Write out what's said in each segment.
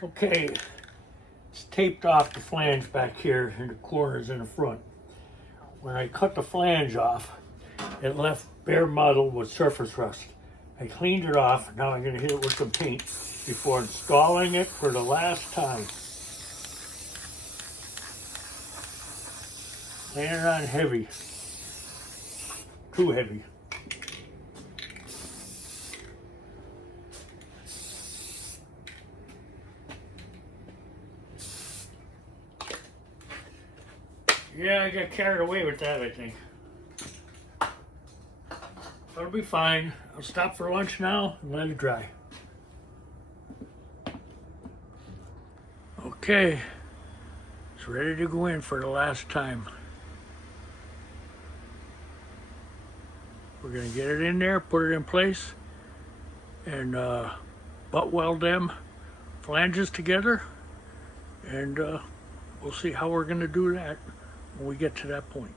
Okay, it's taped off the flange back here in the corners in the front. When I cut the flange off, it left bare metal with surface rust. I cleaned it off. Now I'm going to hit it with some paint before installing it for the last time. Laying it on heavy. Too heavy. Yeah, I got carried away with that, I think. It'll be fine. I'll stop for lunch now and let it dry. Okay, it's ready to go in for the last time. We're gonna get it in there, put it in place, and butt weld them flanges together, and we'll see how we're gonna do that when we get to that point.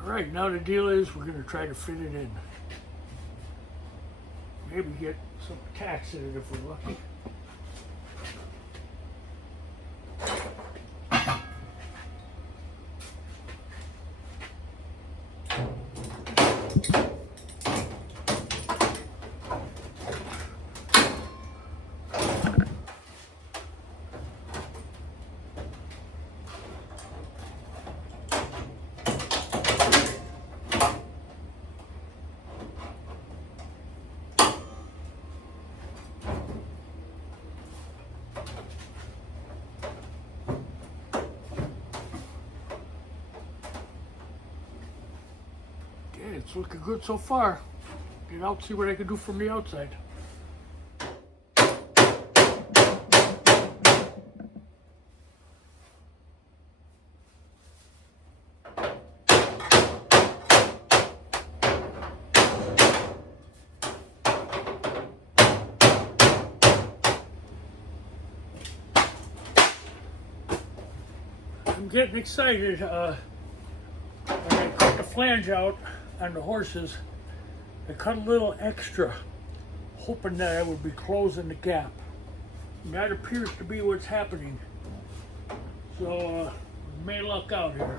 All right, now the deal is we're gonna try to fit it in. Maybe get some tacks in it if we're lucky. It's looking good so far. Get out, see what I can do from the outside. I'm getting excited. When I cut the flange out on the horses, I cut a little extra, hoping that I would be closing the gap. And that appears to be what's happening. So may luck out here.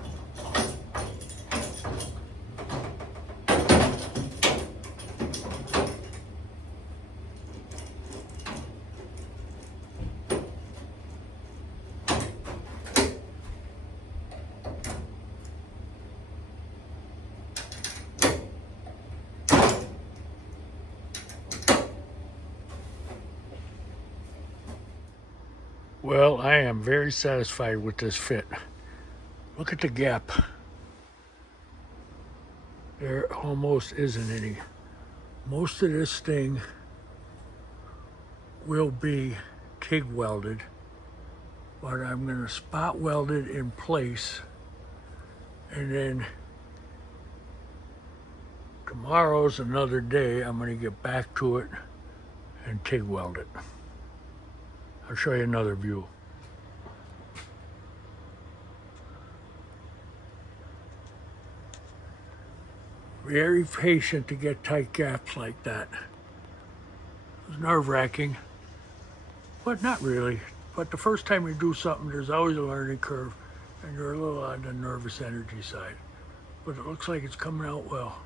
Well, I am very satisfied with this fit. Look at the gap. There almost isn't any. Most of this thing will be TIG welded, but I'm going to spot weld it in place, and then tomorrow's another day. I'm going to get back to it and TIG weld it. I'll show you another view. Very patient to get tight gaps like that. It's nerve-wracking, but not really. But the first time you do something, there's always a learning curve, and you're a little on the nervous energy side. But it looks like it's coming out well.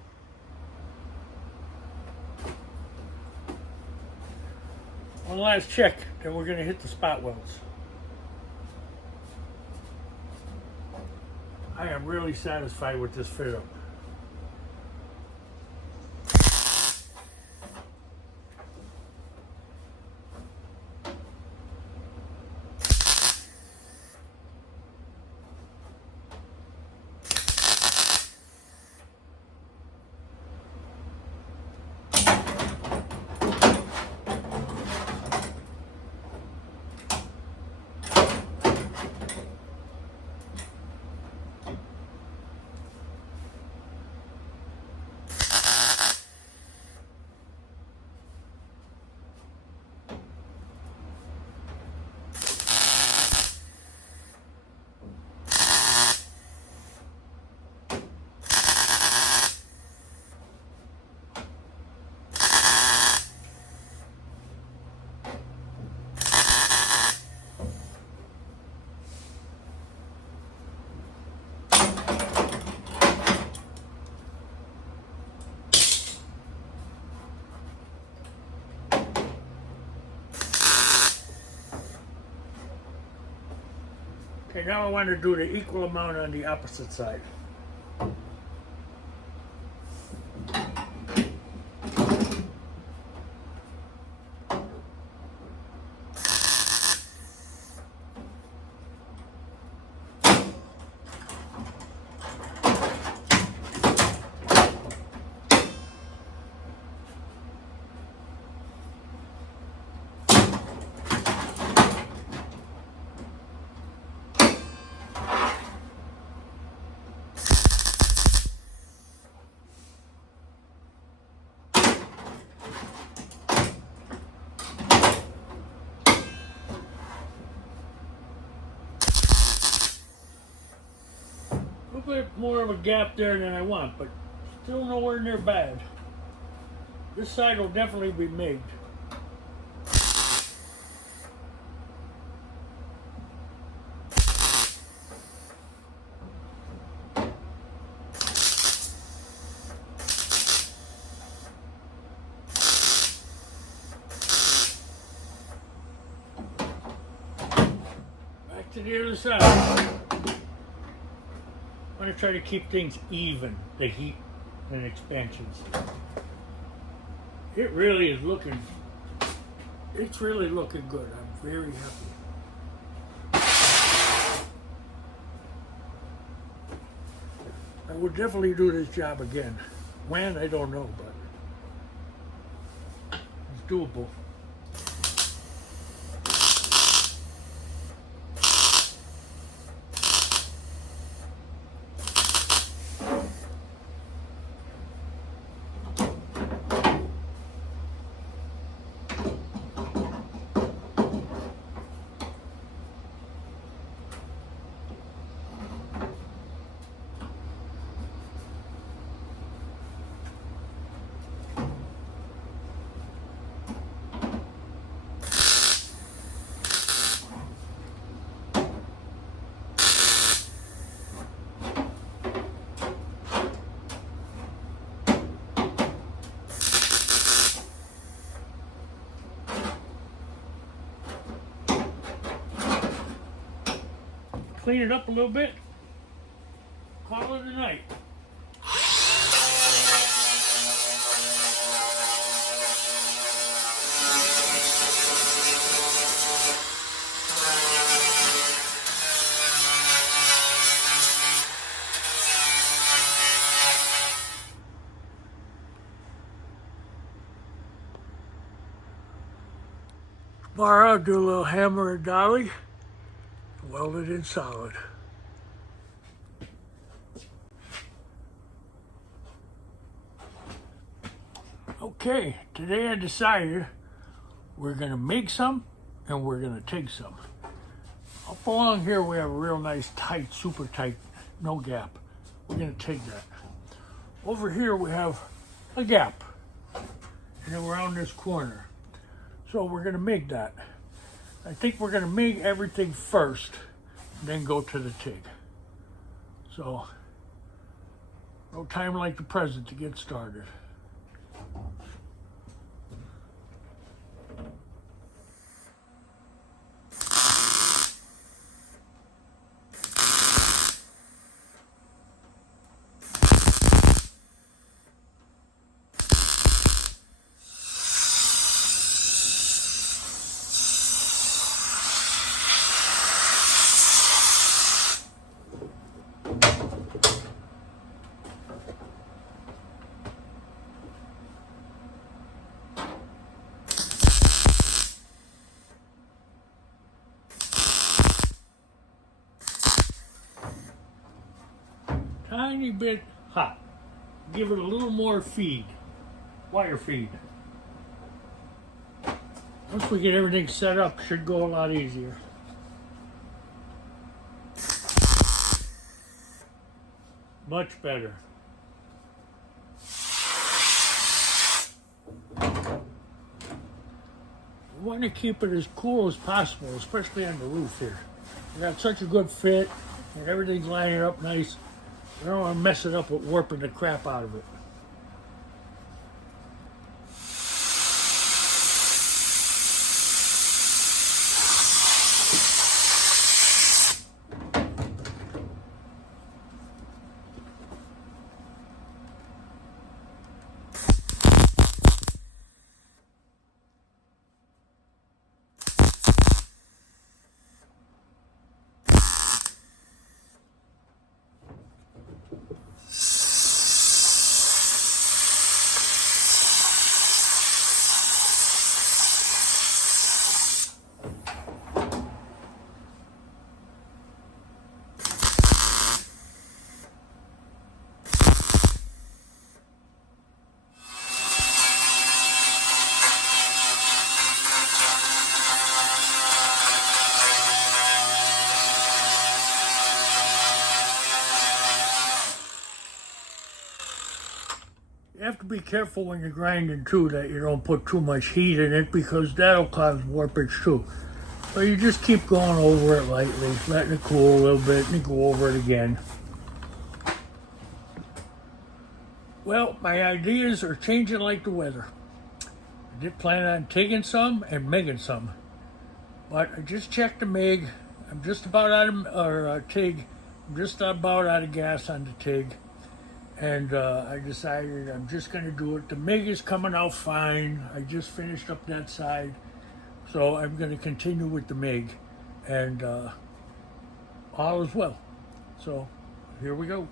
One last check, then we're gonna hit the spot welds. I am really satisfied with this fit up. Okay, now I want to do the equal amount on the opposite side. A little bit more of a gap there than I want, but still nowhere near bad. This side will definitely be made. Back to the other side. I'm going to try to keep things even, the heat and expansions. It really is looking, it's really looking good. I'm very happy. I would definitely do this job again. When, I don't know, but it's doable. Clean it up a little bit, call it a night. Tomorrow I'll do a little hammer and dolly, weld it in solid. Okay, today I decided we're gonna make some and we're gonna take some. Up along here we have a real nice tight, super tight, no gap. We're gonna take that. Over here we have a gap. And then around this corner. So we're gonna make that. I think we're gonna make everything first, then go to the TIG. So, no time like the present to get started. Tiny bit hot. Give it a little more feed, wire feed. Once we get everything set up, should go a lot easier. Much better. We want to keep it as cool as possible, especially on the roof here. We got such a good fit, and everything's lining up nice. I don't want to mess it up with warping the crap out of it. You have to be careful when you're grinding too that you don't put too much heat in it because that'll cause warpage too. So you just keep going over it lightly, letting it cool a little bit, and you go over it again. Well, my ideas are changing like the weather. I did plan on taking some and MIGing some, but I just checked the MIG. I'm just about out of TIG. I'm just about out of gas on the TIG. And I decided I'm just going to do it. The MIG is coming out fine. I just finished up that side. So I'm going to continue with the MIG. And all is well. So here we go.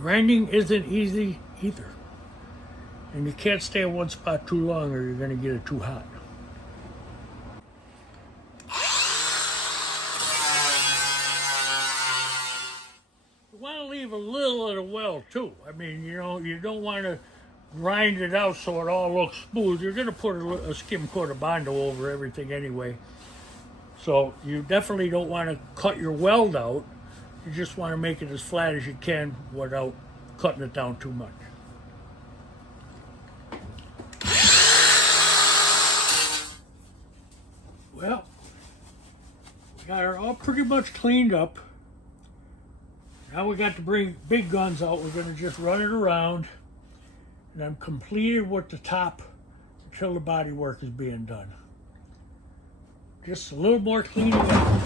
Grinding isn't easy either. And you can't stay in one spot too long or you're going to get it too hot. You want to leave a little of the well too. I mean, you know, you don't want to grind it out so it all looks smooth. You're going to put a skim coat of Bondo over everything anyway. So you definitely don't want to cut your weld out. You just want to make it as flat as you can without cutting it down too much. Well, we got it all pretty much cleaned up. Now we got to bring big guns out. We're going to just run it around. And I'm completed with the top until the body work is being done. Just a little more cleaning up.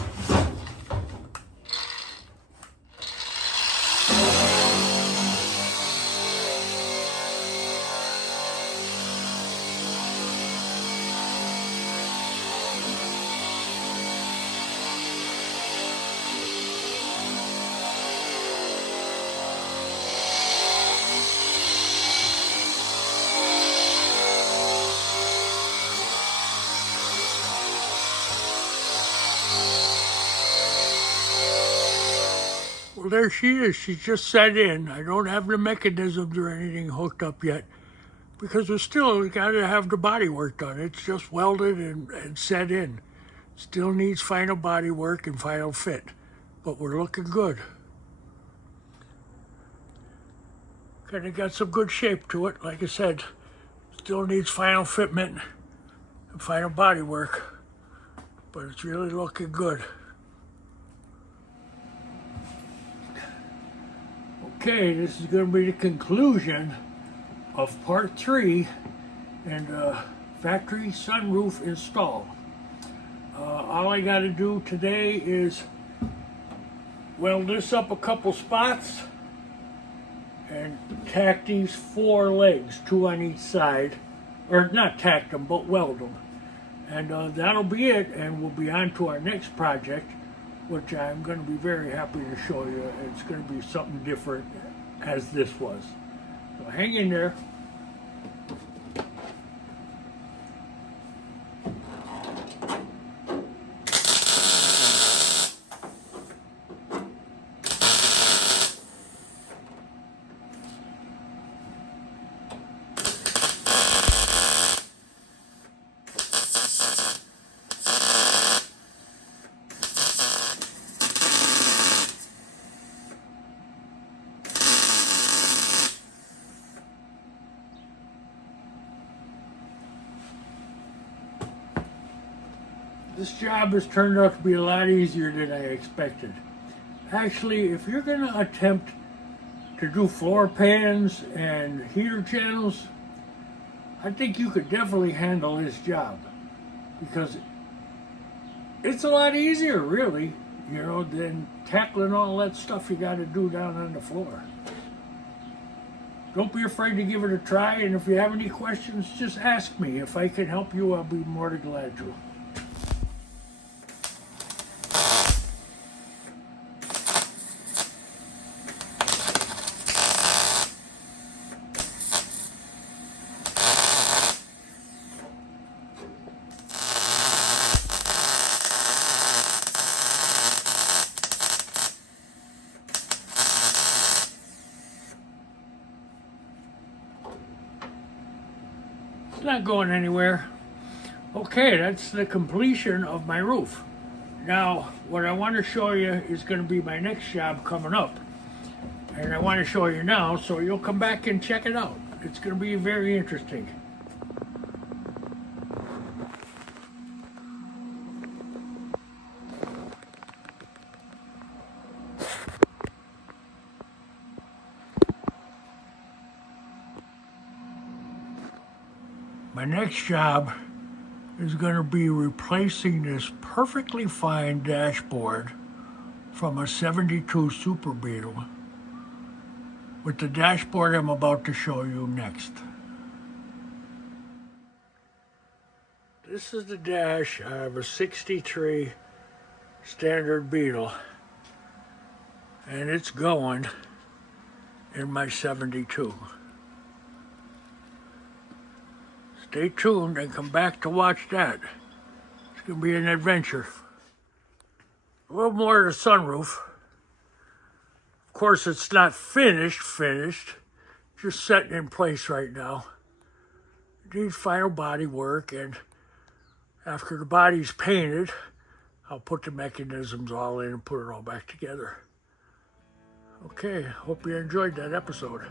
Well, there she is. She's just set in. I don't have the mechanisms or anything hooked up yet because we still got to have the body work done. It's just welded and set in. Still needs final body work and final fit, but we're looking good. Kind of got some good shape to it. Like I said, still needs final fitment and final body work, but it's really looking good. Okay, this is going to be the conclusion of part 3 and factory sunroof install. All I got to do today is weld this up a couple spots and tack these 4 legs, 2 on each side, or not tack them, but weld them. And that'll be it, and we'll be on to our next project, which I'm going to be very happy to show you. It's going to be something different as this was. So hang in there. This job has turned out to be a lot easier than I expected. Actually, if you're going to attempt to do floor pans and heater channels, I think you could definitely handle this job because it's a lot easier, really, than tackling all that stuff you got to do down on the floor. Don't be afraid to give it a try, and if you have any questions, just ask me. If I can help you, I'll be more than glad to. It's not going anywhere. Okay, that's the completion of my roof. Now, what I want to show you is going to be my next job coming up. And I want to show you now, so you'll come back and check it out. It's going to be very interesting. My next job is going to be replacing this perfectly fine dashboard from a 72 Super Beetle with the dashboard I'm about to show you next. This is the dash of a 63 standard Beetle, and it's going in my 72. Stay tuned and come back to watch that. It's going to be an adventure. A little more of the sunroof. Of course, it's not finished. Just setting in place right now. It needs final body work, and after the body's painted, I'll put the mechanisms all in and put it all back together. Okay, hope you enjoyed that episode.